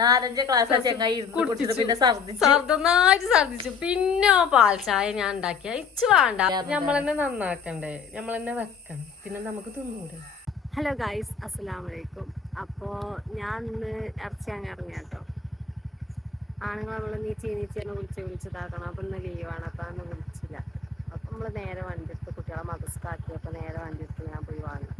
4-5 class ചെങ്ങായി കുടിച്ചിട്ട് പിന്നെ നന്നായിട്ട് ഛർദിച്ചു. പിന്നെ പാൽ ചായ ഞാൻ ഉണ്ടാക്കിയ ഇച്ച് വേണ്ട, നമ്മളെന്നെ നന്നാക്കണ്ടേ, നമ്മളെന്നെ വെക്കണം, പിന്നെ നമുക്ക് തിന്നൂടെ. ഹലോ ഗൈസ്, അസ്സലാമലൈക്കും. അപ്പോൾ ഞാൻ ഇന്ന് ഇറച്ചി വാങ്ങാൻ ഇറങ്ങിയ കേട്ടോ. ആണുങ്ങൾ നമ്മൾ നീച്ചെന്നെ വിളിച്ചതാക്കണം. അപ്പം ഇന്ന് ലീവാണ്, അപ്പം അന്ന് വിളിച്ചില്ല. അപ്പം നമ്മൾ നേരെ വണ്ടി എടുത്ത് കുട്ടികളെ മദ്രസക്കാക്കി. അപ്പോൾ നേരെ വണ്ടി എടുത്ത് ഞാൻ പോയി വാങ്ങി.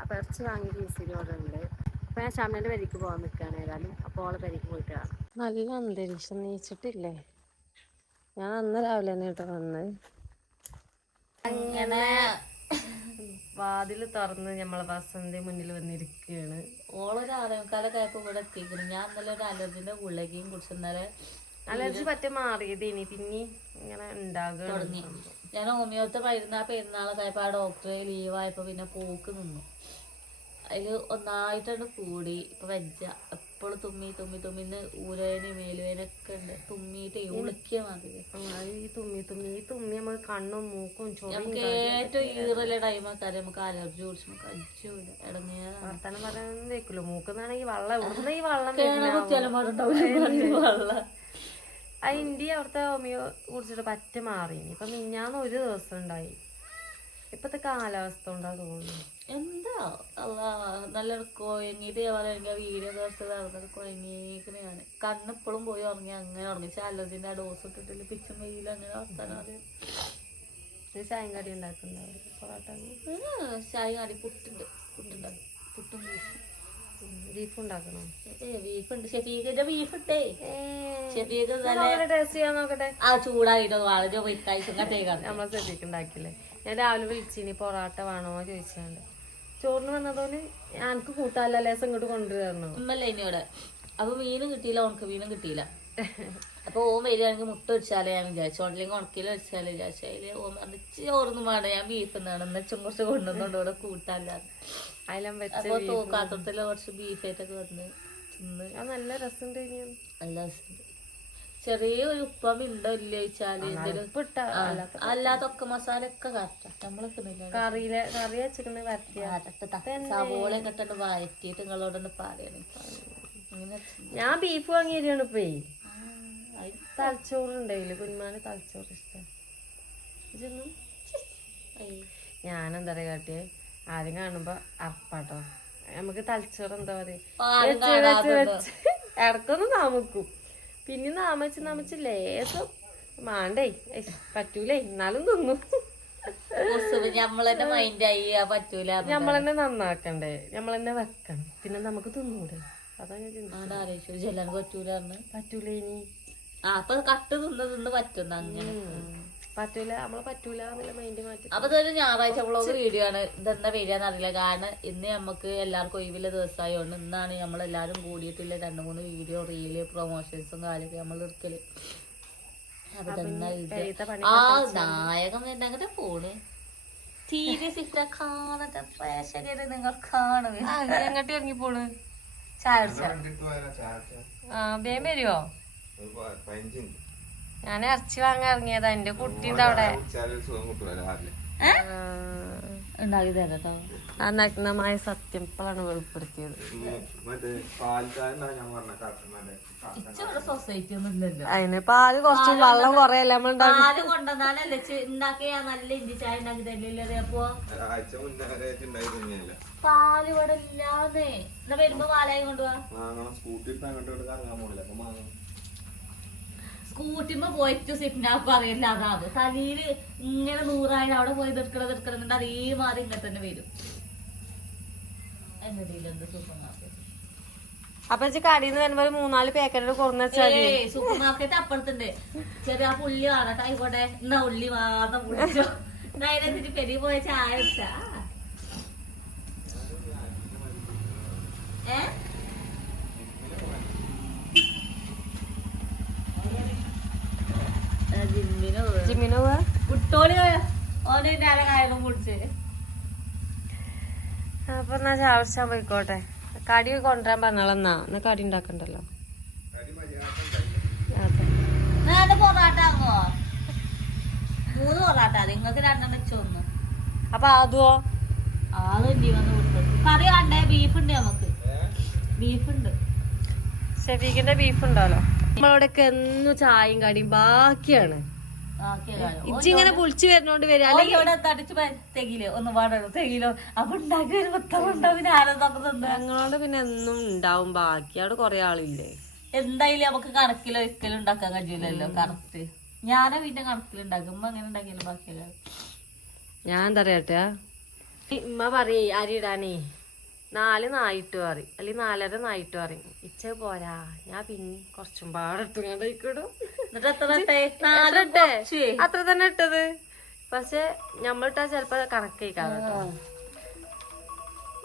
അപ്പോൾ ഇറച്ചി വാങ്ങി ഈസിനോട് ഉണ്ട്. അപ്പോൾ ഞാൻ ഷാമിൻ്റെ പരിക്ക് പോകാൻ നിൽക്കുകയാണ്. ഏതായാലും അപ്പോൾ അവളെ പരിക്ക് പോയിട്ട് കാണാം. നല്ല അന്തരീക്ഷം, നീച്ചിട്ടില്ലേ. ഞാൻ അന്ന് രാവിലെ തന്നെ കേട്ടോ വന്ന്. അങ്ങനെ വാതിൽ തുറന്ന് നമ്മളെ ബസ്സിന്റെ മുന്നിൽ വന്നിരിക്കുകയാണ്. ഓളൊരു 6:45 ഇവിടെ എത്തിക്കണം. ഞാൻ ഇന്നലെ ഒരു അലർജിന്റെ ഗുളികയും കുടിച്ച് ഇന്നലെ അലർജി പറ്റ മാറിയത് ഇനി പിന്നെ ഇങ്ങനെ തുടങ്ങി. ഞാൻ ഹോമിയോത്തെ മരുന്ന് പെരുന്നാളൊക്കെ ആയപ്പോ ആ ഡോക്ടറെ ലീവായപ്പോ പിന്നെ പോക്ക് നിന്നു. അതില് ഒന്നായിട്ടാണ് കൂടി. ഇപ്പൊ വെജ്ജ എപ്പോഴും തുമ്മിന്ന് ഊരവേനയും മേലുവേനൊക്കെ ഉണ്ട്. തുമ്മിയിട്ട് ഉളിക്കിയ മാതിരി ഈ തുമ്മി നമുക്ക് കണ്ണും മൂക്കും നമുക്ക് ഏറ്റവും ഈറുള്ള ടൈമൊക്കെ നമുക്ക് അലർജി കുടിച്ച് നമുക്ക് അജ്ജൂല ഇടങ്ങേറാണ്. വർത്താനം പറയാൻ വെക്കുള്ളൂ. മൂക്കുന്നാണെങ്കിൽ വെള്ളം ഇവിടുന്ന് ഈ വെള്ളം വെള്ളം ആ ഇന്ത്യ അവിടുത്തെ ഹോമിയോ കുടിച്ചിട്ട് പറ്റ മാറി. ഇപ്പൊ മിഞ്ഞാന്ന് ഒരു ദിവസം ഉണ്ടായി. ഇപ്പത്തെ കാലാവസ്ഥ ഉണ്ടാ തോന്നുന്നു. എന്താ നല്ലൊരു കുഴങ്ങിട്ട് എനിക്ക് വീഡിയോ ദിവസം നടന്നത് കുഴങ്ങിയിരിക്കണ ഞാൻ. കണ്ണിപ്പോഴും പോയി ഉറങ്ങി അങ്ങനെ ഉറങ്ങി. അലർജിന്റെ ആ ഡോസ് ഇട്ടിട്ടില്ല. പിച്ചും വെയിൽ അങ്ങനെ വർത്താനം. ചായം കടി ഉണ്ടാക്കുന്നുണ്ടാവും പൊറോട്ട. ചായ കടി പുട്ടുണ്ട്. പുട്ടും ബീഫ് ഉണ്ടാക്കണം. ബീഫുണ്ട്. ഷെഫീഖിന്റെ ബീഫുണ്ടേ. ഷെഫീഖ് ടേസ്റ്റ് ചെയ്യാൻ നോക്കട്ടെ. ആ ചൂടായിട്ടോ വളരെ പൊയ്ക്കാഴ്ച നമ്മളെ ഷെഫീഖ് ഉണ്ടാക്കില്ലേ. ഞാൻ രാവിലെ വിളിച്ചിനി പൊറോട്ട വേണോ ചോദിച്ചാണ്ട്. ചോറിന് വന്നതോല് എനിക്ക് കൂട്ടാല്ല ലേസം ഇങ്ങോട്ട് കൊണ്ടുവരണോ ഉമ്മല്ലേ ഇനിയോടെ. അപ്പൊ മീനും കിട്ടിയില്ല, ഉണക്ക മീനും കിട്ടിയില്ല. അപ്പൊ ഓൻ വരികയാണെങ്കിൽ മുട്ട വെച്ചാലേ ഞാൻ വിചാരിച്ചു. ഉണ്ടെങ്കിൽ ഉണക്കിയിൽ വെച്ചാലേ വിചാരിച്ചു. അതില് ഓൻ പറഞ്ഞു ചോറൊന്നും വേണ്ട, ഞാൻ ബീഫ് എന്നാണ് എന്നുവെച്ചും കുറച്ച് കൊണ്ടുവന്നുകൊണ്ട് ഇവിടെ കൂട്ടാല്ലാതെ. അപ്പൊ തൂക്കാത്തത്തില് കുറച്ച് ബീഫായിട്ടൊക്കെ വന്ന് തിന്ന്. നല്ല രസമുണ്ട്. നല്ല രസമുണ്ട്. ചെറിയൊരു ഉപ്പം ഉണ്ടോ ഇല്ല ചോദിച്ചാല് എന്തെങ്കിലും അല്ലാതൊക്കെ മസാല ഒക്കെ കറക്റ്റാ. നമ്മളൊക്കെ സവോളയൊക്കെ ഇട്ടിട്ട് വഴറ്റിയിട്ട് നിങ്ങളോടൊന്ന് പറയണേ. ഞാൻ ബീഫ് വാങ്ങിയാണ് ഇപ്പേ. തലച്ചോറ് ഉണ്ടായില്ല കുഞ്ഞുമാന് തലച്ചോറ് ഇഷ്ടം. ഞാനെന്താ പറയാ കാട്ടിയെ, ആദ്യം കാണുമ്പോ അപ്പാട്ടോ നമുക്ക് തലച്ചോറ് എന്താ പറയാ ഇടക്കൊന്ന് നാമക്കും. പിന്നെ നാമച്ച് ലേസം മാണ്ടേ പറ്റൂലേ എന്നാലും തിന്നു. നമ്മളെന്നെ മൈൻഡായി പറ്റൂല, നമ്മളെന്നെ നന്നാക്കണ്ടേ, നമ്മളെന്നെ വെക്കണം, പിന്നെ നമുക്ക് തിന്നൂടെ. അതാ ഞാൻ ആലോചിച്ചു. പറ്റൂല ഇനി അപ്പൊ കട്ട് തിന്ന് പറ്റുന്ന അങ്ങനെ പറ്റൂല. നമ്മള് പറ്റൂല എന്നുള്ള മൈൻഡ് മാറ്റി. അപ്പൊ ഇതൊരു ഞായറാഴ്ച വ്ളോഗ് വീഡിയോ ആണ്. ഇതെന്താ വരികയെന്ന് അറിയില്ല. കാരണം ഇന്ന് നമുക്ക് എല്ലാവർക്കും ഒഴിവുള്ള ദിവസമായോണ്ട് ഇന്നാണ് നമ്മളെല്ലാരും കൂടിയിട്ടുള്ള 2-3 വീഡിയോ റീല് പ്രൊമോഷൻസും കാര്യമൊക്കെ നമ്മൾ എടുക്കല്. ആ നായകം അങ്ങനെ പോണ്. സീരിയസ് ഇഷ്ട കാണട്ടെ പ്രേക്ഷകര് നിങ്ങൾ കാണുക. എങ്ങോട്ട് ഇറങ്ങി പോണ്? ചായ വേം വരുവോ? ഞാൻ ഇറച്ചി വാങ്ങാൻ ഇറങ്ങിയതാ. എന്റെ കുട്ടീന്റെ അവിടെ ഉണ്ടാക്കി തരാട്ടോ. ആ നഗ്നമായ സത്യം ഇപ്പോഴാണ് വെളിപ്പെടുത്തിയത്. സൊസൈറ്റി ഒന്നും ഇല്ലല്ലോ. അതിന് പാല് കുറച്ച് വെള്ളം കുറയല്ലേ നമ്മൾ പാല് കൊണ്ടുവന്നാലല്ലേ ഉണ്ടാക്കിയ നല്ല ഇഞ്ചി ചായ ഉണ്ടാക്കി തരില്ലേ. അപ്പൊ പാല് ഇവിടെ ഇല്ലാതെ എന്നാ വരുമ്പോ പാലായി കൊണ്ടുപോവാ. സ്കൂട്ടിമ്മ പോയിട്ട് സിപ്നാപ്പ് അറിയില്ല. അതാണ് തലയില് ഇങ്ങനെ 100,000 അവിടെ പോയി തീർക്കണം അതേമാതിരി ഇങ്ങനെ തന്നെ വരും. എന്നതിലെന്ത് സൂപ്പർ മാർക്കറ്റ്. അപ്പൊ കടയിൽ നിന്ന് വരുമ്പോ 3-4 പാക്കറ്റ് കുറഞ്ഞ സൂപ്പർ മാർക്കറ്റ് അപ്പുറത്തുണ്ട്. ചെറിയ പുള്ളി കാണട്ടെ ആയിക്കോട്ടെ. എന്നാ ഉള്ളി മാത്രം പുള്ളിച്ചോ. അതിനകത്ത് പെരി പോയ ചായ വെച്ചാ ജിമ്മിനോ കുട്ടോളി ഓനെ കാര്യം കുടിച്ച്. അപ്പൊ എന്നാ ചാവടിച്ചാൻ പോയിക്കോട്ടെ. കടി കൊണ്ടുവരാൻ പറഞ്ഞാളെന്നാ. എന്നാ കടി ഉണ്ടാക്കണ്ടല്ലോ. പൊറാട്ട ആകുമോ? 3 പൊറാട്ട നിങ്ങൾക്ക് 2 വെച്ചോന്ന്. അപ്പൊ അതുവോ? ആദ്യം വന്ന് കൊടുത്തത് കറി വേണ്ടേ? ബീഫുണ്ട്, നമുക്ക് ബീഫുണ്ട്. ഷെഫീഖിന്റെ ബീഫ് ഉണ്ടല്ലോ നമ്മളോടൊക്കെ എന്നും ചായയും കടിയും ബാക്കിയാണ്. ഇച്ചിങ്ങനെ പുളിച്ചു വരുന്നോണ്ട് ഞങ്ങളോട് പിന്നെ എന്നും ഉണ്ടാവും ബാക്കി. അവിടെ കൊറേ ആളില്ലേ. എന്തായാലും നമുക്ക് കണക്കിലോ ഒരിക്കലും ഉണ്ടാക്കാൻ കഴിയില്ലല്ലോ. കറക്റ്റ് ഞാനാ വീട്ടിൽ കണക്കിലുണ്ടാക്കും. അങ്ങനെ ഉണ്ടാക്കിയാലും ബാക്കിയല്ല. ഞാൻ എന്താ അറിയാട്ടാ, ഉമ്മ പറയേ അരി ഇടാനേ 4 നായിട്ട് പറയും, അല്ലെങ്കിൽ 4.5 നായിട്ട് പറയും. ഇച്ച പോരാ, ഞാൻ പിന്നെ കുറച്ചും പാടെടുത്തുകൊണ്ടിടും. അത്ര തന്നെ ഇട്ടത്. പക്ഷെ ഞമ്മളിട്ടാ ചെലപ്പോ കണക്കേക്കാണ് കേട്ടോ.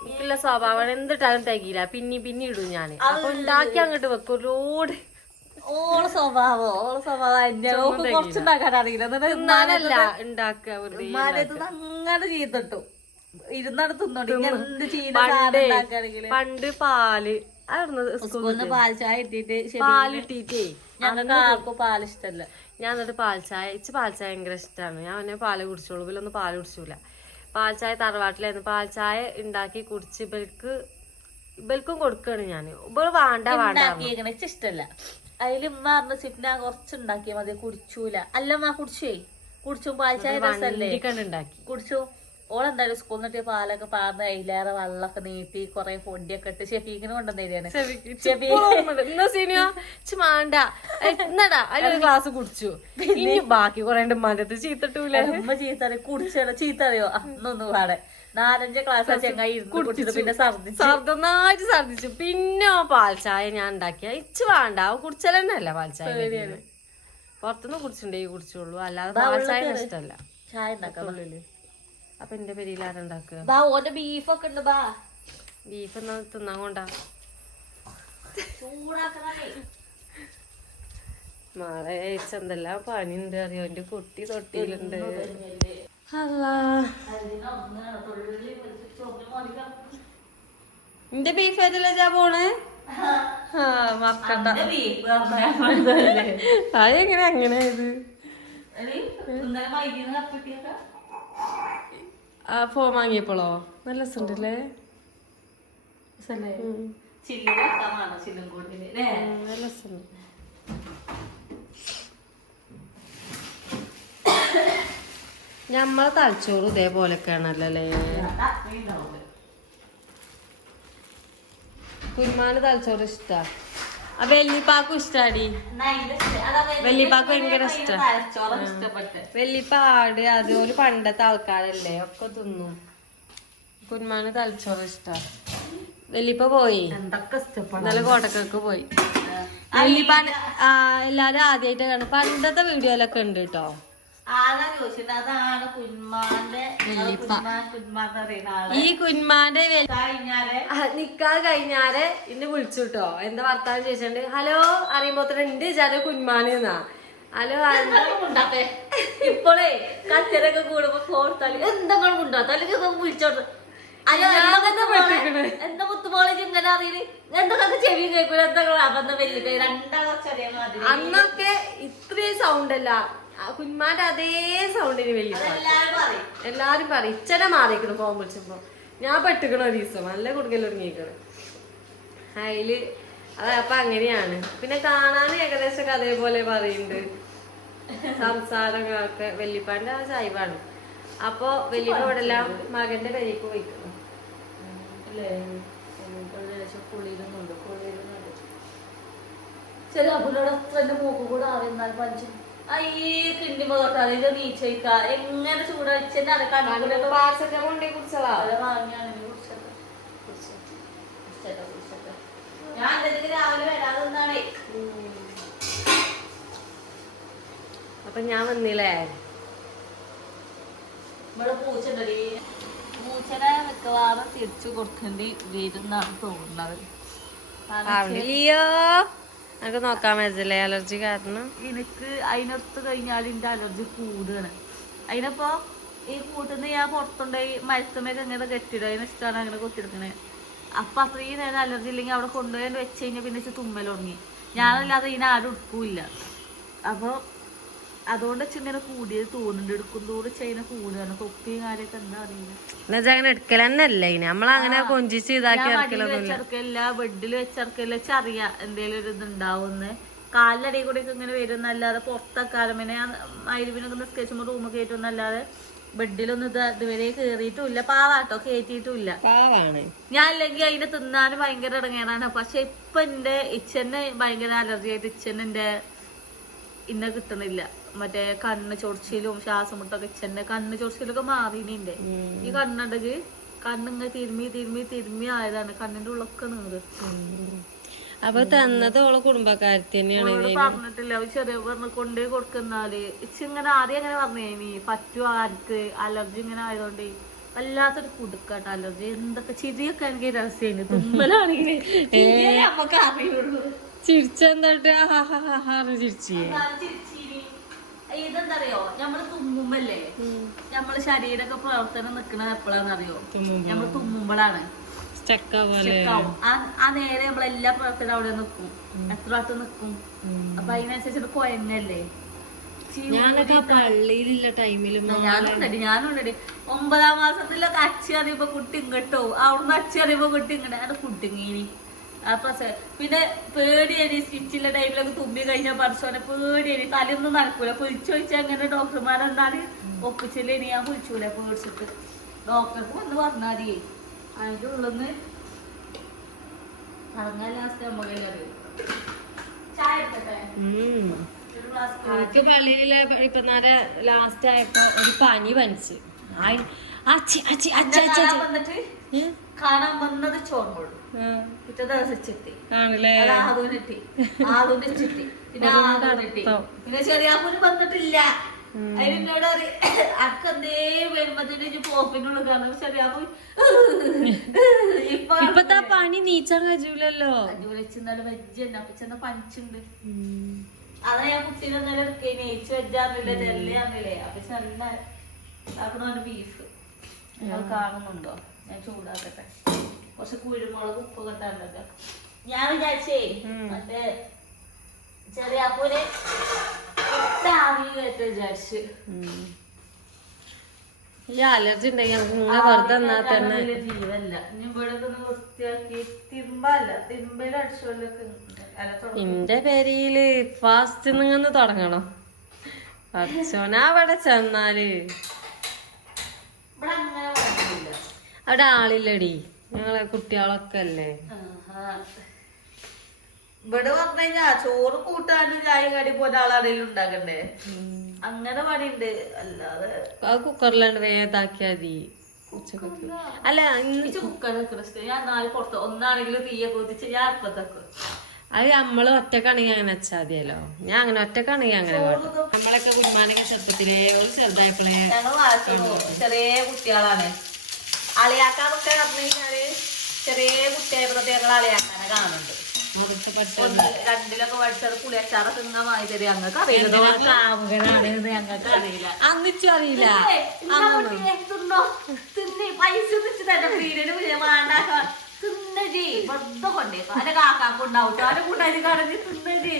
എനിക്കുള്ള സ്വഭാവം എന്തിട്ടാലും തികയില്ല, പിന്നെ ഇടും ഞാന്. അപ്പൊ ഉണ്ടാക്കി അങ്ങോട്ട് വെക്കും ലോഡ്. ഓള് സ്വഭാവം കുറച്ചുണ്ടാക്കാൻ അറിയില്ല. ഉണ്ടാക്കുക അങ്ങനെ ചെയ്തിട്ടു പണ്ട് പാല് പാൽ ചായ ഇട്ടിട്ട് പാലിട്ടേ ഞങ്ങൾക്ക് ആർക്കും പാൽ ഇഷ്ടല്ല. ഞാൻ എന്നിട്ട് പാൽ ചായ ഭയങ്കര ഇഷ്ടമാണ്. ഞാൻ പിന്നെ പാല് കുടിച്ചോളൂ, ഇവലൊന്നും പാല് കുടിച്ചൂല. പാൽ ചായ തറവാട്ടിലായിരുന്നു. പാൽ ചായ ഉണ്ടാക്കി കുടിച്ച് ഇവൽക്കും കൊടുക്കാണ് ഞാൻ. ഇവള് വേണ്ട ഇഷ്ടല്ല. അതില് ഉമ്മ പറഞ്ഞ സിപ്ന കുറച്ചുണ്ടാക്കിയാ മതി, കുടിച്ചൂല. അല്ലമ്മ കുടിച്ചു പാൽ ചായ രസല്ലേ ഉണ്ടാക്കി കുടിച്ചു. ഓളെന്തായാലും സ്കൂളിൽ നിന്നിട്ട് പാലൊക്കെ പാർന്ന് അതിലേറെ വെള്ളമൊക്കെ നീട്ടി കൊറേ പൊടിയൊക്കെ ഇട്ട് ഷെഫീഖിന് കൊണ്ടുവന്നേരാണ്. എന്നടാ അതിലൊരു ഗ്ലാസ് കുടിച്ചു. ഇനി ബാക്കി കൊറേ മരത്ത് ചീത്തട്ടൂല. ഉമ്മ ചീത്തറിയോ അന്നൊന്നും പാടെ 4-5 ക്ലാസ് ചെങ്ങായി കുടിച്ചിട്ട് പിന്നെ നന്നായിട്ട് ഛർദിച്ചു. പിന്നെ പാൽ ചായ ഞാൻ ഉണ്ടാക്കിയ ഇച്ച് വേണ്ട, കുടിച്ചാലല്ല പാൽ ചായ. പുറത്തുനിന്ന് കുടിച്ചിട്ടുണ്ടെങ്കിൽ കുടിച്ചോളൂ, അല്ലാതെ പാൽ ചായ ഇഷ്ടമല്ല. ചായ ഉണ്ടാക്കാറുള്ളില്. അപ്പൊ എന്റെ പേരിൽ ആരുണ്ടാക്കുക? ബീഫൊക്കെ ഉണ്ട്. ബീഫ് എന്നാ തിന്നാൻ കൊണ്ടാ മാറെ എന്തെല്ലാം പണിയുണ്ട് അറിയോ. എന്റെ കുട്ടി തൊട്ടിയിലുണ്ട്. എന്റെ ബീഫ് ഏതിലാ പോണേ? മക്കണ്ട. അതെങ്ങനെ അങ്ങനെ ഇത് ഫോം വാങ്ങിയപ്പോളോ? നല്ല രസമുണ്ടല്ലേ. നല്ല രസമുണ്ട്. ഞമ്മളെ തലച്ചോറ് ഇതേപോലൊക്കെയാണല്ലേ. കുരുമാന് തലച്ചോറ് ഇഷ്ടാ. വെല്ലിപ്പാക്കും ഇഷ്ടാടി. വെല്ലിപ്പാക്ക് ഭയങ്കര ഇഷ്ടാ. വെല്ലിപ്പ ആട് അതുപോലെ പണ്ടത്തെ ആൾക്കാരല്ലേ, ഒക്കെ തിന്നും. കുരുമാന് തലച്ചോറ് ഇഷ്ടാ. വെല്ലിപ്പ പോയി നല്ല കോട്ടക്കൊക്കെ പോയി. വെല്ലിപ്പ എല്ലാരും ആദ്യമായിട്ട് കാണും. പണ്ടത്തെ വീഡിയോയിലൊക്കെ ഉണ്ട് കേട്ടോ. ഈ കുന്മാന്റെ നിക്കാഹ് കഴിഞ്ഞാല് ഇന്ന് വിളിച്ചു കേട്ടോ. എന്താ വർത്താനം ചോദിച്ചിട്ടുണ്ട്. ഹലോ അറിയുമ്പോത്ര ഉണ്ട് ചാല് കുന്മാനെന്നാ. ഹലോ ഇപ്പോഴേ കച്ചറൊക്കെ കൂടുമ്പോ ഫോർത്താല് എന്തെങ്കിലും ഉണ്ടാത്ത അല്ലെങ്കിൽ വിളിച്ചോട്ട് എന്താ മുത്തുമോളെ ഇങ്ങനെ അറിയില്ല എന്തൊക്കെ ചെവി കേൾക്കൂല എന്തെങ്കിലും അബദ്ധം വലിയ അന്നൊക്കെ ഇത്രയും സൗണ്ട് അല്ല. കുന്മാന്റെ അതേ സൗണ്ടിന് വലിയ എല്ലാരും പറയും. ഇച്ചനെ മാറിക്കണം ഫോൺ വിളിച്ചപ്പോ. ഞാൻ പെട്ടിക്കണ ഒരു ദിവസം നല്ല കുടുങ്ങൽ തുടങ്ങിയിരിക്കണ് അതില്. അപ്പൊ അങ്ങനെയാണ്. പിന്നെ കാണാനും ഏകദേശം അതേപോലെ പറയുന്നുണ്ട്. സംസാരങ്ങളൊക്കെ വെല്ലിപ്പാന്റെ ആ ചായ്വാണ്. അപ്പൊ വെല്ലിപ്പ ഇവിടെ എല്ലാം മകന്റെ പെരേക്ക് പോയിക്കണം. ചില അപ്പനോട് അത്ര എന്റെ മൂക്ക് കൂടെ അറിയുന്നാൽ പഞ്ചും കിണ്ടിമ്പോ തൊട്ടാൽ നീച്ചോയിക്ക എങ്ങനെ ചൂടടിച്ചെന്നെ ഞാൻ രാവിലെ വരാതെന്നാണേ. അപ്പൊ ഞാൻ വന്നില്ലേ. ഇവിടെ പൂച്ചണ്ടടി. പൂച്ചനെ മിക്കവാറും തിരിച്ചു കൊടുക്കേണ്ടി വരുന്നാണ് തോന്നുന്നത്. നമുക്ക് നോക്കാൻ പറ്റില്ലേ അലർജി കാരണം. എനിക്ക് അതിനൊത്ത് കഴിഞ്ഞാൽ എന്റെ അലർജി കൂടുകയാണ്. അതിനപ്പോ ഈ കൂട്ടുന്ന ഞാൻ പുറത്തുണ്ടായി മരത്തുമേക്ക് അങ്ങനെ കെട്ടിടും. അതിന് ഇഷ്ടമാണ് അങ്ങനെ കൊത്തിയെടുക്കണേ. അപ്പൊ അത്രയും നേരം അലർജി ഇല്ലെങ്കിൽ അവിടെ കൊണ്ടുപോയി വെച്ച് കഴിഞ്ഞാൽ പിന്നെ തുമ്മൽ തുടങ്ങി. ഞാനല്ലാതെ ഇതിനെ ആരും ഉടുക്കൂല്ല. അപ്പൊ അതുകൊണ്ട് ഇങ്ങനെ കൂടിയത് തോന്നുന്നുണ്ട്. എടുക്കുന്നതോട് ചെയ്യുന്ന കൂടുതലാണ്. തൊപ്പിയും കാര്യമൊക്കെ എന്താ അറിയില്ല. എന്നുവെച്ചാ അങ്ങനെ എടുക്കലെന്നല്ലേ നമ്മളങ്ങനെ കൊഞ്ചിച്ച് ഇതാക്കി വെച്ചെടുക്കല്ല, ബെഡിൽ വെച്ചെടുക്കല്ല. അറിയാം എന്തേലും ഒരു ഇതുണ്ടാവുന്ന്. കാലിലടി കൂടെ ഇങ്ങനെ വരുന്നല്ലാതെ പുറത്തെക്കാലം പിന്നെ മരുവിനൊക്കെ നിസ്കരിച്ചുമ്പോൾ റൂമ് കയറ്റുന്നല്ലാതെ ബെഡിലൊന്നും ഇതുവരെ കേറിയിട്ടുമില്ല. പാവാട്ടോ, കയറ്റിയിട്ടുമില്ല. ഞാൻ അല്ലെങ്കിൽ അതിനെ തിന്നാനും ഭയങ്കര ഇടങ്ങേറാണ്. പക്ഷെ ഇപ്പൊ എന്റെ ഇച്ചന്നെ ഭയങ്കര അലർജി ആയിട്ട് ഇച്ചന്നെ ഇന്ന കിട്ടണില്ല. മറ്റേ കണ്ണ് ചൊറിച്ചിലും ശ്വാസം മുട്ടൊക്കെ ഇച്ചന്നെ കണ്ണ് ചൊറിച്ചിലൊക്കെ മാറിനിന്റെ. ഈ കണ്ണുണ്ടെങ്കിൽ കണ്ണിങ്ങനെ തിരുമ്മി ആയതാണ്. കണ്ണിന്റെ ഉള്ളൊക്കെ നീറ്. അപ്പൊ തന്നത് ഓളെ കുടുംബക്കാരത്തി തന്നെയാണ്. പറഞ്ഞിട്ടില്ല, ചെറിയ കൊണ്ടേ കൊടുക്കുന്നാല് ഇച്ചിങ്ങനെ ആദ്യം അങ്ങനെ പറഞ്ഞേ പറ്റും ആർക്ക് അലർജി ഇങ്ങനെ ആയതുകൊണ്ട് വല്ലാത്തൊരു കുടുക്കാട്ട് അലർജി. എന്തൊക്കെ ചിരിയൊക്കെ എനിക്ക് രഹസ്യം തുമ്മലാണെങ്കിൽ നമുക്ക് അറിയുള്ളൂ. ചിരിച്ചെന്തോട്ട് ചിരിച്ചേ ഇതെന്തറിയോ, നമ്മള് തുമ്മുമ്പല്ലേ നമ്മള് ശരീരമൊക്കെ പ്രവർത്തനം നിക്കണ എപ്പോഴാന്നറിയോ? നമ്മള് തുമ്മുമ്പോഴാണ്. ആ നേരെ നമ്മളെല്ലാ പ്രവർത്തനം അവിടെ നിക്കും. എത്ര ഭാഗത്ത് നിക്കും. അപ്പൊ അതിനനുസരിച്ചിട്ട് കൊയങ്ങല്ലേ. ഞാനൊക്കെ പള്ളിയിലുള്ള ടൈമിലും ഞാനുണ്ടടി 9ാം മാസത്തിലൊക്കെ അച്ഛ അറിയുമ്പോ കുട്ടി ഇങ്ങട്ടോ, അവിടുന്ന് അച്ഛ അറിയുമ്പോ കുട്ടി ഇങ്ങടെ അത് കുട്ടിങ്ങീനി. അപ്പൊ പിന്നെ പേടിയേനി. സ്റ്റിച്ചിന്റെ ടൈമിലൊക്കെ തുമ്പി കഴിഞ്ഞാൽ പഠിച്ചോനെ പേടിയേനി. തലയൊന്നും നടക്കൂല. പൊളിച്ചു ചോദിച്ചാൽ അങ്ങനെ ഡോക്ടർമാരെന്താണ് ഒപ്പിച്ചില്ലേനി. ഞാൻ പൊളിച്ചൂല പേടിച്ചിട്ട്. ഡോക്ടർക്ക് വന്ന് പറഞ്ഞാലേ അതിന്റെ ഉള്ളിന്ന് ഇറങ്ങാൻ ലാസ്റ്റ് അമ്മകല്ലേ അറിയും. ചായ എടുക്കട്ടെ? എനിക്ക് പള്ളിയിലെ ഇപ്പൊ ലാസ്റ്റ് ആയപ്പോ ഒരു പനി പനിച്ച് വന്നിട്ട് കാണാൻ വന്നത് ചോർന്നോളൂ. പിറ്റേ ദിവസം ചെത്തി ആദൂനെത്തി പിന്നെ ആദൂനെത്തി പിന്നെ ചെറിയാപ്പൂര് വന്നിട്ടില്ല. അതിനോട് അക്കന്തേ വരുമ്പത്തേന് പോപ്പിനുള്ള കാരണം ചെറിയാപ്പൂ ഇപ്പത്തെ പണി നീച്ചാൻ കഴിയൂലല്ലോ. വെച്ചെന്നാലും വെജ്ജന്നെ. അപ്പൊ ചെന്ന പനിച്ചുണ്ട്. അതാ ഞാൻ കുട്ടീനെ നല്ല നെയ്ച്ച് വെച്ചാന്നില്ലേ തെല്ലാന്നില്ലേ. അപ്പൊ ചെല്ലാക്കണ ബീഫ് നിങ്ങൾ കാണുന്നുണ്ടോ? ഞാൻ ചൂടാക്കട്ടെ. കുറച്ച് കുരുമുളക് ഉപ്പ് കെട്ടാണ്ടൊക്കെ ഞാൻ വിചാരിച്ചേ മറ്റേ ചെറിയാപ്പൂര് ആവി കേട്ട് വിചാരിച്ച്. ഈ അലർജി ഉണ്ടെങ്കിൽ വെറുതെ തന്നെ ജീവല്ല. ഇനി ഇവിടെ വൃത്തിയാക്കി തിരുമ്പല് അടിച്ചോലൊക്കെ. എന്റെ പേരില് ഫാസ്റ്റ് നിങ്ങന്ന് തുടങ്ങണം. അടിച്ചോനാ അവിടെ ചെന്നാല് അവിടെ ആളില്ലടി. ഞങ്ങളെ കുട്ടികളൊക്കെ അല്ലേ. ഇവിടെ പറഞ്ഞു കഴിഞ്ഞാ ചോറ് കൂട്ടാനും ചായ കടി പോലെ ആളാണെങ്കിലും ഉണ്ടാക്കണ്ടേ. അങ്ങനെ പണിയുണ്ട്. അല്ലാതെ അത് കുക്കറിലാണ്ട് വേദാക്കിയാ മതി. അല്ല കുക്കർ ഞാൻ നാല് പുറത്ത് ഒന്നാണെങ്കിലും തീയെ കൊതിച്ച് ഞാൻ അപ്പത്തേക്ക്. അത് നമ്മള് ഒറ്റക്കാണെങ്കിൽ അങ്ങനെ വെച്ചാൽ മതിയല്ലോ. ഞാൻ അങ്ങനെ ഒറ്റക്കാണെങ്കിൽ അങ്ങനെ നമ്മളൊക്കെ കുഞ്ഞാനൊക്കെ ചെറുപ്പത്തിലേ ഒരു ചെറുതായപ്പോഴേ ചെറിയ കുട്ടികളാണ്. അളിയാക്കാന്നൊക്കെ പറഞ്ഞു കഴിഞ്ഞാല് ചെറിയ കുട്ടിയായപ്പോഴത്തെ ഞങ്ങൾ അളിയാക്കാനെ കാണുന്നുണ്ട്. 2ലൊക്കെ പഠിച്ചത് പുളിയച്ചാറ തിന്നാൻ വാങ്ങി തരും. ഞങ്ങൾക്ക് അറിയില്ല കാമുകനാണ്. ഞങ്ങൾക്ക് അറിയില്ല. അന്നിച്ചും അറിയില്ല. തിന്നോ തിന്ന് പൈസ തന്നെ വീടിന് വേണ്ട തിന്നജി വെറുതെ കൊണ്ടേക്കും. അല്ലെ കാക്കാക്കുണ്ടാവും. അവരെ കൂട്ടാരി കടഞ്ഞ് തിന്നജി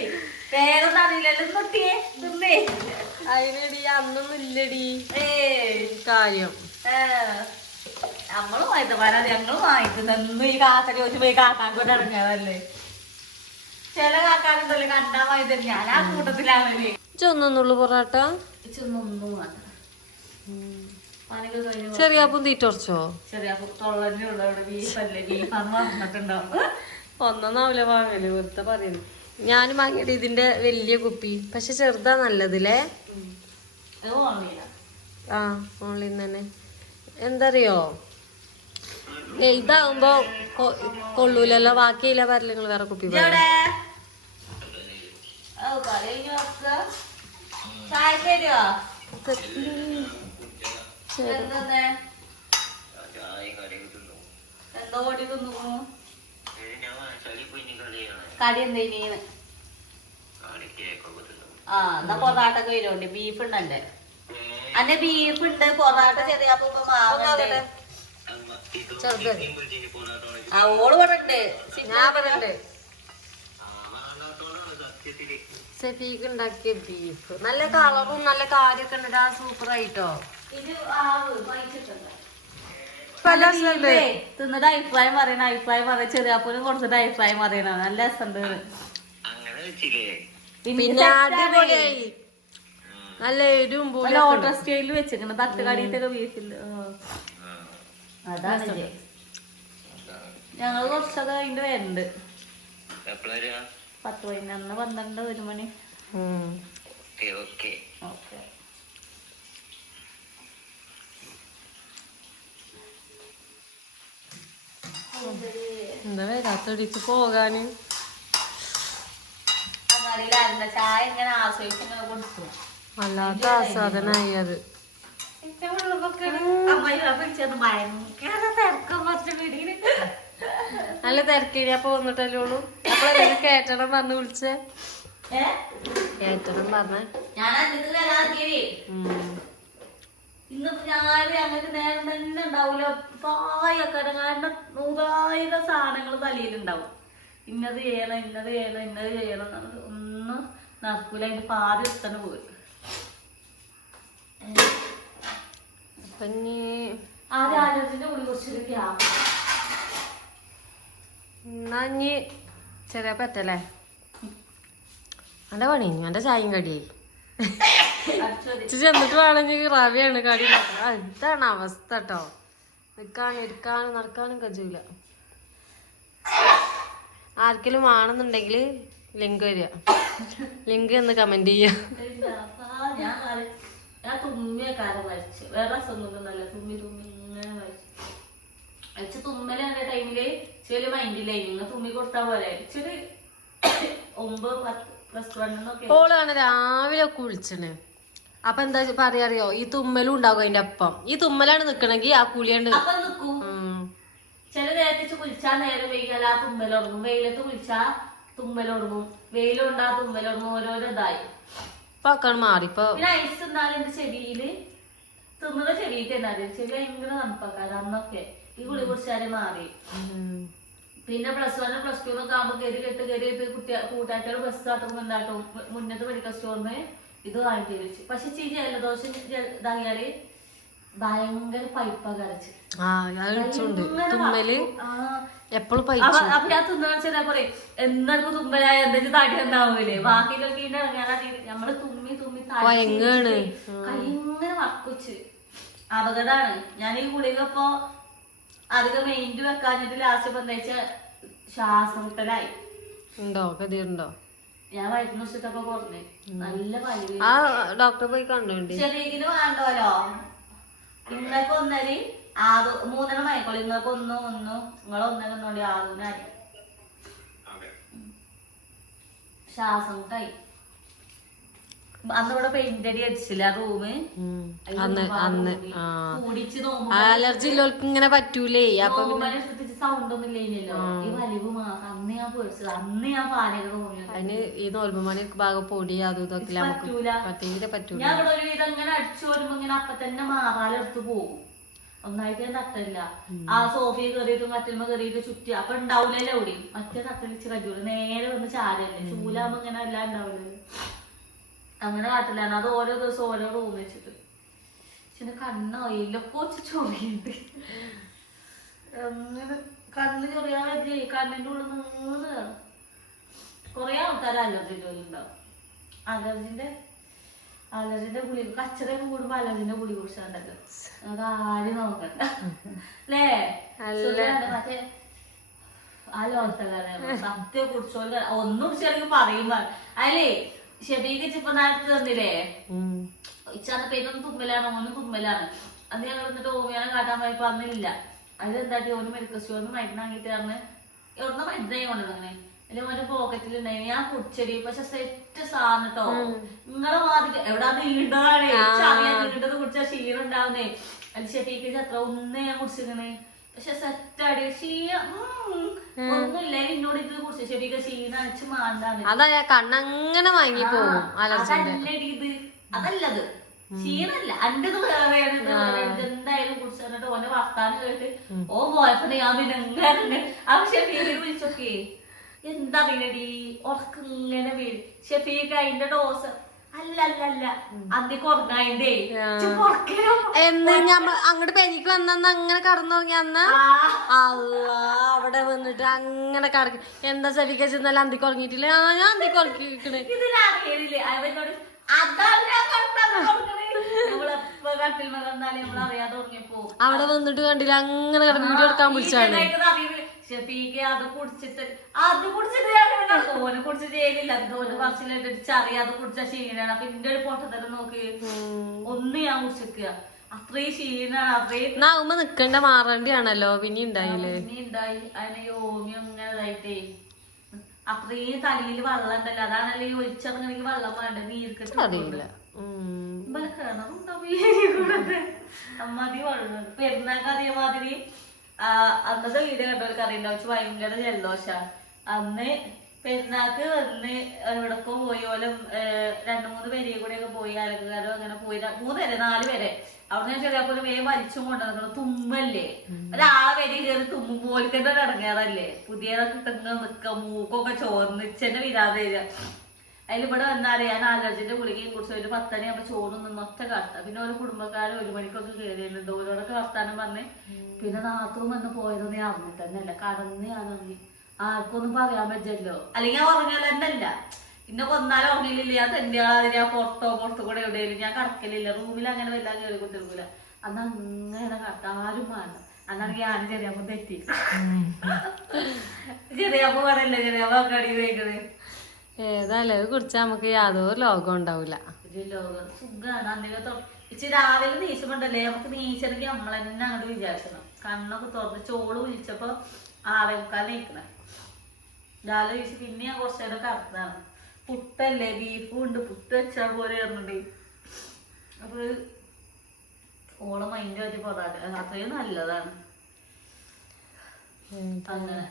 വേറൊന്നും അറിയില്ലല്ലോ. തൊട്ടിയേ തിന്നേ. അതിനടി അന്നൊന്നും ഇല്ലടി കാര്യം. നമ്മള് വായിത്തമാരാണ്. ഞങ്ങള് വാങ്ങിക്കുന്നു. ഈ കാക്കടി വെച്ച് പോയി കാക്കാക്കൊണ്ട് ഇറങ്ങിയതല്ലേ. ചില കാക്കാനുണ്ടല്ലോ കണ്ടാ വായി. ഞാൻ ആ കൂട്ടത്തിലാണല്ലേ. ചൊന്നുള്ളു പൊറാട്ട ഒന്നും വേണ്ട. ചെറിയാപ്പം തീറ്റോർച്ചോ? ചെറിയാപ്പം തൊള്ളന്നെ ബീഫല്ലേ. ബീഫാന്ന് പറഞ്ഞിട്ടുണ്ടാവും. ഒന്നൊന്നാവില്ല വാങ്ങല്. വെറുതെ പറയുന്നു. ഞാനും വാങ്ങിയത് ഇതിന്റെ വലിയ കുപ്പി. പക്ഷെ ചെറുതാ നല്ലതില്ലേ. ആ ഓൺലൈൻ തന്നെ. എന്തറിയോ ഇതാകുമ്പോ കൊള്ളൂലല്ലോ. ബാക്കിയില്ല പറയില്ല. നിങ്ങൾ വേറെ കുപ്പി കടി എന്തേനീന്ന് എന്നാ പൊറാട്ടൊക്കെ വരുന്നുണ്ട്. ബീഫ് ഉണ്ടേ. അന്നെ ബീഫ് ഉണ്ട്. പൊറാട്ട ചെറിയ മാവുണ്ട്. ഓള് ഇവിടെ ഉണ്ട്. ഷെഫീക്ക് ഉണ്ടാക്കിയ ബീഫ് നല്ല കളറും നല്ല കാര്യമൊക്കെ ഉണ്ട്. സൂപ്പർ ആയിട്ടോ. തിന്നിട്ട് അഭിപ്രായം പറയണ ചെറിയാപ്പോലും കൊടുത്തിട്ട് അഭിപ്രായം പറയണ നല്ല രസമുണ്ട്. പിന്നെ അടിപൊളിയായി നല്ല എരിവും ഓട്ടർ സ്റ്റൈലിൽ വെച്ചിട്ടുണ്ട് തട്ടുകടിയിട്ടൊക്കെ ബീഫില്. അതാണ് ഞങ്ങള് കുറച്ചൊക്കെ അതിന്റെ വരുന്നുണ്ട്. 10, 11, 12, 1 മണി. എന്താ വരാത്തടിക്ക് പോകാന്? അങ്ങാടിയിലായിരുന്ന ചായ ഇങ്ങനെ ആസ്വദിച്ച് ഇങ്ങനെ കൊടുത്തു. വല്ലാത്ത ആസ്വാദനായി അത്. നല്ല തിരക്കേടി. അപ്പൊ വന്നിട്ടല്ലേ ഉള്ളൂ. അപ്പൊ കേറ്റണം പറഞ്ഞ് വിളിച്ചേ. കേറ്റണം പറഞ്ഞ ഇന്നിപ്പോ ഞാന് ഞങ്ങൾക്ക് നേരം തന്നെ ഉണ്ടാവൂല. പായൊക്കെ കാരണം 100,000 സാധനങ്ങൾ തലയിലുണ്ടാവും. ഇന്നത് ചെയ്യണം ഇന്നത് ചെയ്യണം ഇന്നത് ചെയ്യണം ഒന്നും നടക്കൂല. അതിന്റെ പാതി ദിവസം പോയി. ആദ്യം ആലോചിച്ചിട്ട് കൂടി കുറച്ചൊരു ഗ്യാപ്പ് എന്നാ ഇനി ചെറിയ പറ്റല്ലേ എന്റെ പണി. എന്റെ ചായയും കടിയായി. ചെന്നിട്ട് വേണമെങ്കിൽ റവയാണ് കടി. ഇതാണ് അവസ്ഥ കേട്ടോ. നിൽക്കാനും ഇരിക്കാനും നടക്കാനും കഴിയൂല. ആർക്കെങ്കിലും വേണമെന്നുണ്ടെങ്കിൽ ലിങ്ക് വരിക. ലിങ്ക് എന്ന് കമന്റ് ചെയ്യാം. ഞാൻ തുമ്മിയ കാലം വരച്ചു. വേറെ രസമൊന്നും നല്ല തുമ്മി ഇങ്ങനെ വരച്ചു. തുമ്മലായ ടൈമില് ചെറിയ മൈൻഡിലായിരുന്നു. തുമ്മി കൊടുത്താ പോലെ ചെറിയ 9, 10, +1 ഓളാണ് രാവിലെ കുളിച്ചണ്. അപ്പൊ എന്താ പറയാറിയോ, ഈ തുമ്മലും ഉണ്ടാകും അതിന്റെ അപ്പം. ഈ തുമ്മലാണ് നിക്കണെങ്കി ആ കുളിയുണ്ട് അപ്പം നിക്കും. ചില നേരത്തെ കുളിച്ചാ നേരം വൈകാൽ ആ തുമ്മലുടങ്ങും. വെയിലത്ത് കുളിച്ചാ തുമ്മലുടങ്ങും. വെയിലുണ്ടാ തുമ്മലുടങ്ങും. ഓരോരോ ഇതായി ഇപ്പൊ മാറി. ഇപ്പൊ പിന്നെ ഐസ് എന്നാലും എന്റെ ചെവിയില് തിന്നുന്ന ചെവിയിൽ തന്നെ ചെവി ഭയങ്കര തണുപ്പാക്കാറ്. അന്നൊക്കെ ഈ ഗുളി കുടിച്ചാലേ മാറി. പിന്നെ +1, +2 ഒക്കെ ആകുമ്പോ കെട്ട് കൂട്ടാറ്റോ ബസ് കാട്ടുമ്പോ എന്താട്ടും മുന്നത്തെ മെഡിക്കൽ സ്റ്റോറിന് ഇത് വാങ്ങിട്ട് വെച്ചു. പക്ഷെ ജലദോഷം ഇതായാല് ഭയങ്കര പൈപ്പാ കരച്ച്. തുമ്മല് എപ്പോഴും അപ്പൊ ഞാൻ തിന്നാൻ ചെല്ലാ പറയും എന്തൊക്കെ തുമ്മലായ എന്തെങ്കിലും തടി ഉണ്ടാവൂലേ. ബാക്കിയൊക്കെ നമ്മള് തുമ്മി കൈങ്ങനെ വക്കുച്ച് അപകടമാണ്. ഞാൻ ഈ ഗുളിക ഇപ്പൊ അധികം മെയിൻറ്റ് വെക്കാഞ്ഞിട്ട് ലാസ്റ്റ് ഇപ്പൊ എന്താ വെച്ചാ ശ്വാസം മുട്ടലായി. ഉണ്ടോ ഗതിയുണ്ടോ? ഞാൻ വയറ്റിന് വെച്ചിട്ടൊക്കെ കുറഞ്ഞു. നല്ല വലിയ ആ ഡോക്ടറെ പോയി കണ്ടോണ്ട് ശരീരത്തിന് വേണ്ടോലോ. നിങ്ങൾക്ക് ഒന്നരി 3 മയക്കോളൂ. നിങ്ങൾക്ക് ഒന്നും നിങ്ങളൊന്നോണ്ടി 6 ശ്വാസം മുട്ടായി. അന്ന് ഇവിടെ പെയിന്റ് അടി അടിച്ചില്ല റൂമ്. അലർജി ഉള്ളവർക്ക് ഇങ്ങനെ പറ്റൂലേ. അപ്പൊ സൗണ്ട് ഒന്നും ഇല്ലല്ലോ. ഈ വലിവ് അന്ന് ഞാൻ പേടിച്ചത്. അന്ന് ഞാൻ പാലൊക്കെ തോന്നിയത്. അതിന് ഈ നോൽബുമാന് ഭാഗം പൊടി അതും ഇതൊക്കെ തീരെ പറ്റൂല. ഞാൻ ഇവിടെ ഒരു വിധം ഇങ്ങനെ അടിച്ചു വരുമ്പോ ഇങ്ങനെ അപ്പൊ തന്നെ മാറാലെടുത്ത് പോകും. ഒന്നായിട്ട് ഞാൻ തട്ടില്ല. ആ സോഫയിൽ കയറിയിട്ട് മറ്റുമ്പോ കയറിയിട്ട് ചുറ്റി അപ്പൊ ഉണ്ടാവൂലല്ലോ എവിടെയും. മറ്റേ തട്ടലിച്ച് കജൂല നേരെ വന്ന് ചാരല്ലേ. ചൂലാകുമ്പോ ഇങ്ങനെ എല്ലാം ഉണ്ടാവില്ലല്ലോ. അങ്ങനെ കാട്ടില്ലാണ്. അത് ഓരോ ദിവസം ഓരോ റൂം വെച്ചിട്ട്. പക്ഷെ കണ്ണോ ഇല്ലൊക്കെ വെച്ച് ചൊറിയുണ്ട്. അങ്ങനെ കണ്ണ് ചൊറിയാൻ പറ്റി. കണ്ണിന്റെ ഉള്ളിൽ നിന്ന് കൊറേ ആൾക്കാർ അലർജി ജോലി ഉണ്ടാവും. അലർജിന്റെ ഗുളിക കച്ചറയൊക്കെ കൂടുമ്പോ അലർജിന്റെ ഗുളിക കുടിച്ചാണ്ടല്ലോ. അത് ആരും നോക്കണ്ട അല്ലേ. മറ്റേ ആ ലോകത്തെ സത്യം കുടിച്ചോ ഒന്നും കുടിച്ചാണെങ്കിൽ പറയുമ്പോ അതിലേ ഷെബീക്ക് ഇപ്പൊ നേരത്തെ തന്നില്ലേ. ഇച്ചാന്ന് പേരൊന്നും തുമ്മലാണ്. ഓനും തുമ്മലാണ്. അന്ന് ഞങ്ങൾ എന്നിട്ട് ഓമിയാനെ കാട്ടാൻ പോയപ്പോ അന്നില്ല. അതിലെന്താട്ടി ഓന് മെഡിക്കൽ സ്റ്റോറിന് മരുന്ന് വാങ്ങിട്ട് പറഞ്ഞ് എവിടുന്ന മരുന്നായി കൊണ്ടുവന്നെ. അല്ലെങ്കിൽ ഓന്റെ പോക്കറ്റിലുണ്ടായി. ഞാൻ കുടിച്ചടി. പക്ഷെ സെറ്റ് സാധനം കേട്ടോ. നിങ്ങളെ മാതിരി എവിടാ നീണ്ടതാണ്. നീണ്ടത് കുടിച്ചാൽ ക്ഷീണം ഉണ്ടാവുന്നേ. അത് ഷെഫീക്ക് അത്ര ഒന്നേ ഞാൻ കുടിച്ചിരുന്നേ. പക്ഷെ സെറ്റാടി ക്ഷീണം ഒന്നുമില്ല. എന്നോട് ഇത് കുടിച്ചു ഷെഫീക്ക് ക്ഷീണം അടിച്ച് മാണ്ടാണ്. അതാ കണ്ണങ്ങനെ വാങ്ങി പോകും. അതല്ലടി ഇത്. അതല്ലത് ക്ഷീണല്ല. അൻ്റെത് വേറെയാണ്. എന്തായാലും കുടിച്ചിട്ട് ഓന്റെ വർത്താനം കേട്ട് ഓ പോയപ്പോ ഞാൻ പിന്നെ എങ്ങനെ അപ്പൊ ഷെഫീക്ക് വിളിച്ചൊക്കെ എന്താ അറിയടി ഉറക്ക ഇങ്ങനെ വീട് ഷെഫീക്ക് അതിന്റെ ഡോസ് അല്ല അന്തിക്ക് ഉറങ്ങായിന്റെ എന്ന് ഞമ്മ അങ്ങോട്ട് പെരിക്ക് വന്ന അങ്ങനെ കടന്നുറങ്ങി അന്ന് അവിടെ വന്നിട്ട് അങ്ങനെ കടക്കും. എന്താ സഫിക്ക ചെന്നാലും അന്തിക്ക് ഉറങ്ങിയിട്ടില്ല. ഞാൻ അന്തിക്ക് ഉറക്കിക്കണേ ഇതിലറിയില്ലേ അവനോട് അവിടെ വന്നിട്ട് കണ്ടില്ല അങ്ങനെ വീഡിയോ എടുക്കാൻ വിളിച്ചാണ്. ഷെഫീക്ക് അത് കുടിച്ചിട്ട് ഓന് കുടിച്ച് ചെയ്യില്ല. ഓന് പറച്ചിലിട്ട് ചറിയാതെ കുടിച്ച ക്ഷീണാണ്. അപ്പൊ ഇന്റെ ഒരു പൊട്ടത്തരം നോക്കി ഒന്ന് ഞാൻ കുടിച്ചിക്കുക. അത്രയും ക്ഷീണാണ്. അത്രയും നാവുമ്പോ നിക്കണ്ട മാറേണ്ടിയാണല്ലോ. പിന്നെ ഉണ്ടായില്ലേ ഉണ്ടായി അതിനെ യോമി അങ്ങനെ ഇതായിട്ടേ അത്രയും തലയിൽ വെള്ളം ഉണ്ടല്ലോ. അതാണല്ലോ ഈ ഒഴിച്ചെങ്കിൽ വെള്ളം വേണ്ട നീർക്കെട്ട് അറിയില്ല. അമ്മാതി വെള്ളം പെരുന്നാൾക്ക് അതേമാതിരി അന്നത്തെ വീഡിയോ കണ്ടവർക്ക് അറിയുണ്ടാവും. ഭയങ്കര ജലദോഷ. അന്ന് പെരുന്നാൾക്ക് വന്ന് എവിടൊക്കെ പോയി പോലെ 2-3 പേരെയും കൂടെയൊക്കെ പോയി അലങ്കാരം അങ്ങനെ പോയി 3 പേരെ 4 പേരെ അവിടെ ഞാൻ ചെറിയപ്പോ വേഗം വലിച്ചും കൊണ്ടുവന്നു. തുമ്മല്ലേ ഒരാളെ വരി കയറി തുമ്മും പോലിക്കന്നെ ഇറങ്ങാറല്ലേ. പുതിയതൊക്കെ ഇട്ടങ്ങ് നിക്ക മൂക്കൊക്കെ ചോർന്നിച്ചെന്നെ വിരാതെ വരിക. അതിലിവിടെ വന്നാലേ ഞാൻ അലർജിന്റെ ഗുളികയും കുറിച്ച് ഒരു 10 മണിയാകുമ്പോ ചോറും നിന്ന് ഒറ്റ കാട്ട. പിന്നെ ഓരോ കുടുംബക്കാരും 1 മണിക്കൊക്കെ കയറിയുന്നുണ്ട്. ഓരോടൊക്കെ വർത്താനം പറഞ്ഞ് പിന്നെ നാത്തും വന്ന് പോയതൊന്നും ഞാൻ അറിഞ്ഞിട്ട് തന്നെ അല്ല. കടന്ന് ഞാൻ ഇറങ്ങി. ആർക്കൊന്നും പറയാൻ പറ്റല്ലോ. അല്ലെങ്കിൽ ഞാൻ ഉറങ്ങാൻ തന്നെ അല്ല. ഇന്നെ കൊന്നാലും ഉറങ്ങിയില്ല. ഞാൻ തന്നെയാണ് ഞാൻ പുറത്തു കൂടെ എവിടെയെങ്കിലും ഞാൻ കടക്കലില്ല. റൂമിൽ അങ്ങനെ വല്ലാതെ കയറി കൊണ്ടിരിക്കൂല. അന്ന് അങ്ങനെ കടത്ത ആരും വേണം. അന്നാണെങ്കിൽ ഞാനും ചെറിയപ്പോ തെറ്റി. ചെറിയപ്പോ പറയല്ലേ ചെറിയപ്പോ കടി കഴിക്കണേ. ഏതായാലും അത് കുടിച്ചാൽ നമുക്ക് യാതൊരു ലോകം ഉണ്ടാവില്ല. ലോകം സുഖമാണ്. അന്നേരം ഇച്ചിരി രാവിലെ നീച്ചുമ്പോണ്ടല്ലേ നമുക്ക് നീച്ചെങ്കിൽ നമ്മൾ തന്നെ അങ്ങോട്ട് വിചാരിക്കണം. കണ്ണൊക്കെ തുറന്ന് ചോള് വിളിച്ചപ്പോ 6:45 നീക്കണേ. രാവിലെ വീശി പിന്നെ ഞാൻ കുറച്ചു നേരം കറന്നതാണ്. പുട്ടല്ലേ ബീഫും ഉണ്ട്. പുട്ട് വെച്ചാൽ പോലെ ഇറങ്ങണ്ടേ. അപ്പൊ ഓളം അതിന്റെ ഒരു പതാക അത്രയും നല്ലതാണ്. അങ്ങനെ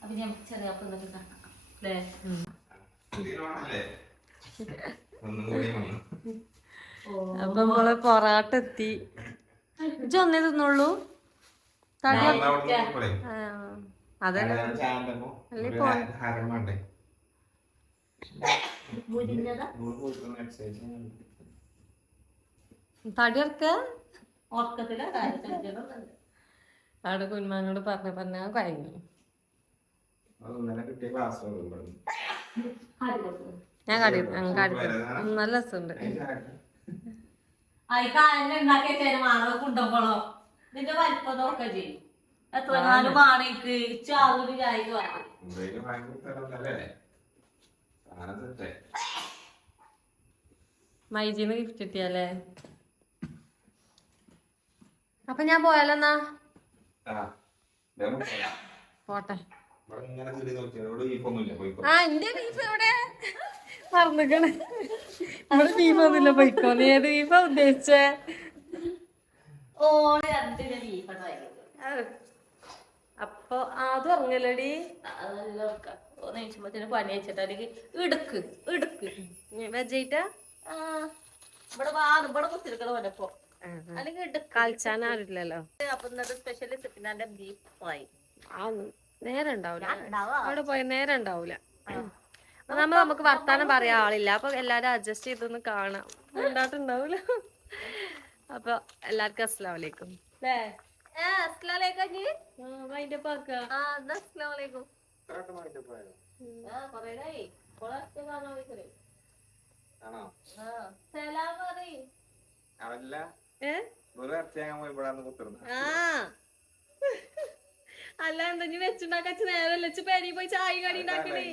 അപ്പൊ ഞാൻ ചെറിയപ്പം എന്തൊക്കെ കാണാം അല്ലേ. അപ്പൊ നമ്മള് പൊറാട്ട എത്തി. ഇജ്ജ് ഒന്നേ തിന്നുള്ളൂ. അതെ തടി ഇറക്ക അവിടെ കുഞ്ഞുമാനോട് പറഞ്ഞ കഴിഞ്ഞു. ഞാൻ കടി നല്ല രസമുണ്ട്. കുണ്ടപ്പോളോ നിന്റെ വലിപ്പം നോക്ക ചെയ്യും. എത്ര കാലം പാണിക്ക് ചാതൊരു ചായക്ക് വേണം. മൈജിന്ന് ഗിഫ്റ്റ് കിട്ടിയല്ലേ. അപ്പൊ ഞാൻ പോയാലെന്നാ പോട്ടെ. എന്റെ ബീഫ് എവിടെ മറന്നിക്കണേ. നമ്മുടെ ബീഫ് ഒന്നുമില്ല. പോയിക്കോ. നീ ഏത് ബീഫാ ഉദ്ദേശിച്ചേ? അപ്പൊ അത് ഉറങ്ങലടി പണി വെച്ചിട്ട് അല്ലെങ്കിൽ ഇടുക്ക് വെജയിട്ടാ ഇവിടെ കുത്തിരിക്കണ പോലപ്പോ അല്ലെങ്കിൽ കളിച്ചാനാരില്ലല്ലോ. അപ്പൊ ഇന്നത്തെ സ്പെഷ്യൽ സിപ്പിനാന്റെ ബീഫ് ഫ്രൈ. നേരം ഉണ്ടാവൂല. അവിടെ പോയ നേരം ഉണ്ടാവൂല. നമുക്ക് വർത്താനം പറയാൻ ആളില്ല. അപ്പൊ എല്ലാരും അഡ്ജസ്റ്റ് ചെയ്തൊന്ന് കാണാം. ഉണ്ടായിട്ടുണ്ടാവൂല. അപ്പൊ എല്ലാവർക്കും അസ്സലാമു അലൈക്കും. അല്ല എന്താ വെച്ചുണ്ടാക്കാച്ച നേരല്ല. പെരി പോയി ചായ കടി ഉണ്ടാക്കണേ.